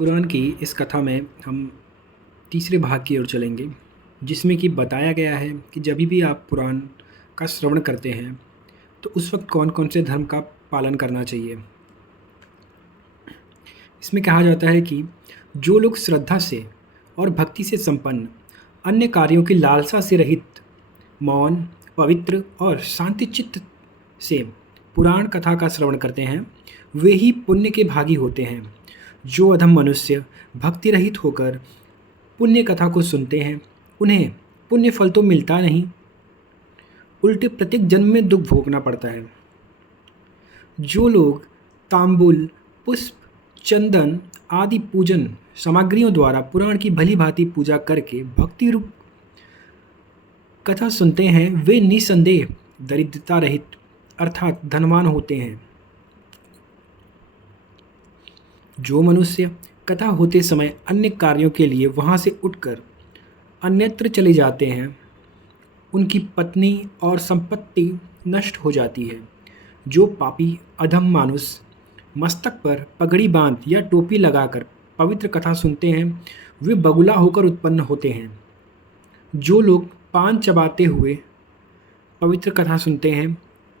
पुराण की इस कथा में हम तीसरे भाग की ओर चलेंगे, जिसमें कि बताया गया है कि जब भी आप पुराण का श्रवण करते हैं तो उस वक्त कौन कौन से धर्म का पालन करना चाहिए। इसमें कहा जाता है कि जो लोग श्रद्धा से और भक्ति से संपन्न, अन्य कार्यों की लालसा से रहित, मौन, पवित्र और शांतिचित्त से पुराण कथा का श्रवण करते हैं, वे ही पुण्य के भागी होते हैं। जो अधम मनुष्य भक्ति रहित होकर पुण्य कथा को सुनते हैं, उन्हें पुण्य फल तो मिलता नहीं, उल्टे प्रत्येक जन्म में दुख भोगना पड़ता है। जो लोग तांबुल, पुष्प, चंदन आदि पूजन सामग्रियों द्वारा पुराण की भली भांति पूजा करके भक्ति रूप कथा सुनते हैं, वे निसंदेह दरिद्रता रहित अर्थात धनवान होते हैं। जो मनुष्य कथा होते समय अन्य कार्यों के लिए वहां से उठकर अन्यत्र चले जाते हैं, उनकी पत्नी और संपत्ति नष्ट हो जाती है। जो पापी अधम मानुष मस्तक पर पगड़ी बांध या टोपी लगाकर पवित्र कथा सुनते हैं, वे बगुला होकर उत्पन्न होते हैं। जो लोग पान चबाते हुए पवित्र कथा सुनते हैं,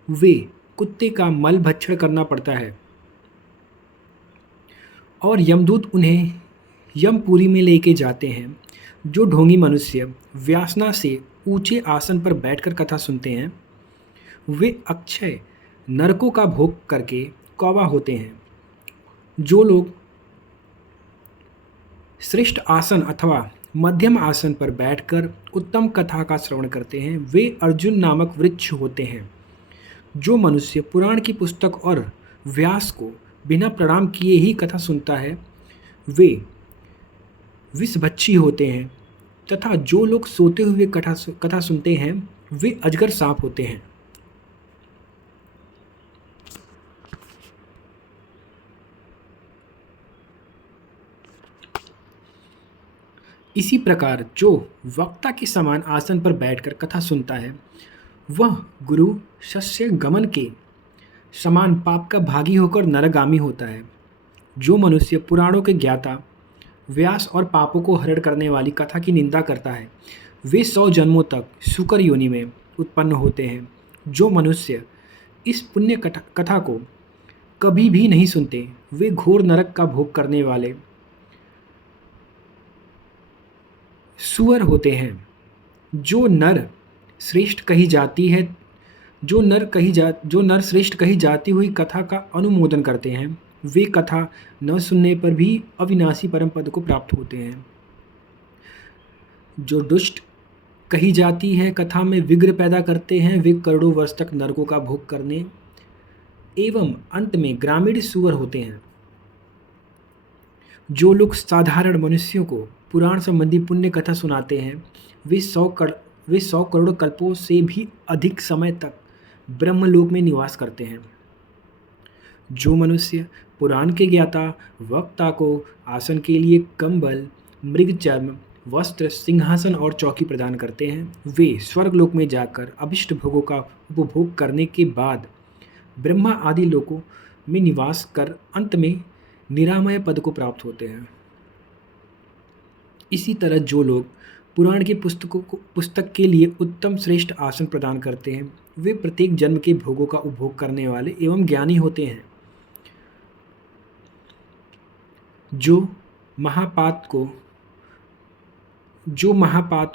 वे कुत्ते का मल भक्षण करना पड़ता है और यमदूत उन्हें यमपुरी में लेके जाते हैं। जो ढोंगी मनुष्य व्यासना से ऊंचे आसन पर बैठकर कथा सुनते हैं, वे अक्षय नरकों का भोग करके कौवा होते हैं। जो लोग श्रेष्ठ आसन अथवा मध्यम आसन पर बैठकर उत्तम कथा का श्रवण करते हैं, वे अर्जुन नामक वृक्ष होते हैं। जो मनुष्य पुराण की पुस्तक और व्यास को बिना प्रणाम किए ही कथा सुनता है, वे विषभक्षी होते हैं। तथा जो लोग सोते हुए कथा सुनते हैं, वे अजगर सांप होते हैं। इसी प्रकार जो वक्ता के समान आसन पर बैठकर कथा सुनता है, वह गुरु शिष्य गमन के समान पाप का भागी होकर नरगामी होता है। जो मनुष्य पुराणों के ज्ञाता व्यास और पापों को हरण करने वाली कथा की निंदा करता है, वे 100 जन्मों तक शुकर योनि में उत्पन्न होते हैं। जो मनुष्य इस पुण्य कथा को कभी भी नहीं सुनते, वे घोर नरक का भोग करने वाले सुअर होते हैं। जो नर श्रेष्ठ कही जाती है जो नर श्रेष्ठ कही जाती हुई कथा का अनुमोदन करते हैं, वे कथा न सुनने पर भी अविनाशी परम पद को प्राप्त होते हैं। जो दुष्ट कही जाती है कथा में विघ्न पैदा करते हैं, वे करोड़ों वर्ष तक नरकों का भोग करने एवं अंत में ग्रामीण सुअर होते हैं। जो लोग साधारण मनुष्यों को पुराण संबंधी पुण्य कथा सुनाते हैं, वे 100 करोड़ कल्पों से भी अधिक समय तक ब्रह्मलोक में निवास करते हैं। जो मनुष्य पुराण के ज्ञाता वक्ता को आसन के लिए कंबल, मृग चर्म, वस्त्र, सिंहासन और चौकी प्रदान करते हैं, वे स्वर्गलोक में जाकर अभिष्ट भोगों का उपभोग करने के बाद ब्रह्मा आदि लोकों में निवास कर अंत में निरामय पद को प्राप्त होते हैं। इसी तरह जो लोग पुराण की पुस्तक के लिए उत्तम श्रेष्ठ आसन प्रदान करते हैं, वे प्रत्येक जन्म के भोगों का उपभोग करने वाले एवं ज्ञानी होते हैं। जो महापात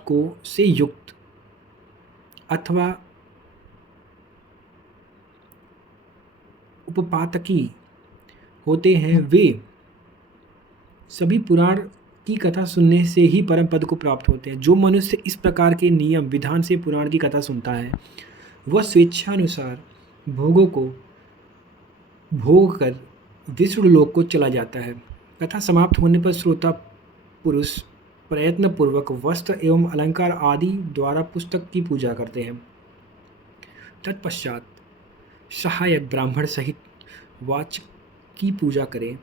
को से युक्त अथवा उपपातकी होते हैं, वे सभी पुराण की कथा सुनने से ही परम पद को प्राप्त होते हैं। जो मनुष्य इस प्रकार के नियम विधान से पुराण की कथा सुनता है, वह स्वेच्छानुसार भोगों को भोग कर विष्णु लोक को चला जाता है। कथा समाप्त होने पर श्रोता पुरुष प्रयत्न पूर्वक वस्त्र एवं अलंकार आदि द्वारा पुस्तक की पूजा करते हैं। तत्पश्चात सहायक ब्राह्मण सहित वाचक की पूजा करें।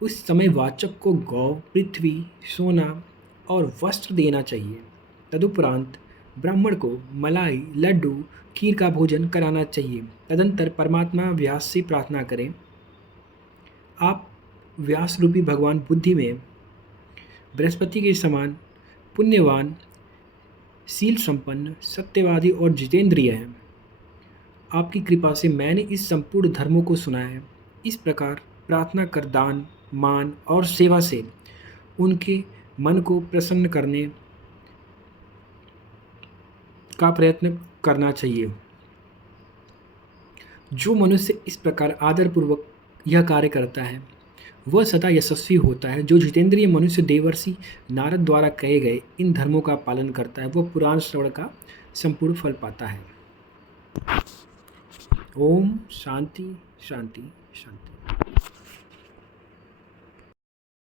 उस समय वाचक को गौ, पृथ्वी, सोना और वस्त्र देना चाहिए। तदुपरांत ब्राह्मण को मलाई, लड्डू, खीर का भोजन कराना चाहिए। तदंतर परमात्मा व्यास से प्रार्थना करें, आप व्यास रूपी भगवान बुद्धि में बृहस्पति के समान पुण्यवान, शील संपन्न, सत्यवादी और जितेंद्रिय हैं। आपकी कृपा से मैंने इस संपूर्ण धर्मों को सुना है। इस प्रकार प्रार्थना कर दान, मान और सेवा से उनके मन को प्रसन्न करने का प्रयत्न करना चाहिए। जो मनुष्य इस प्रकार आदरपूर्वक यह कार्य करता है वह सदा यशस्वी होता है। जो जितेंद्रिय मनुष्य देवर्षि नारद द्वारा कहे गए इन धर्मों का पालन करता है वह पुराण श्रवण का संपूर्ण फल पाता है। ओम शांति शांति शांति।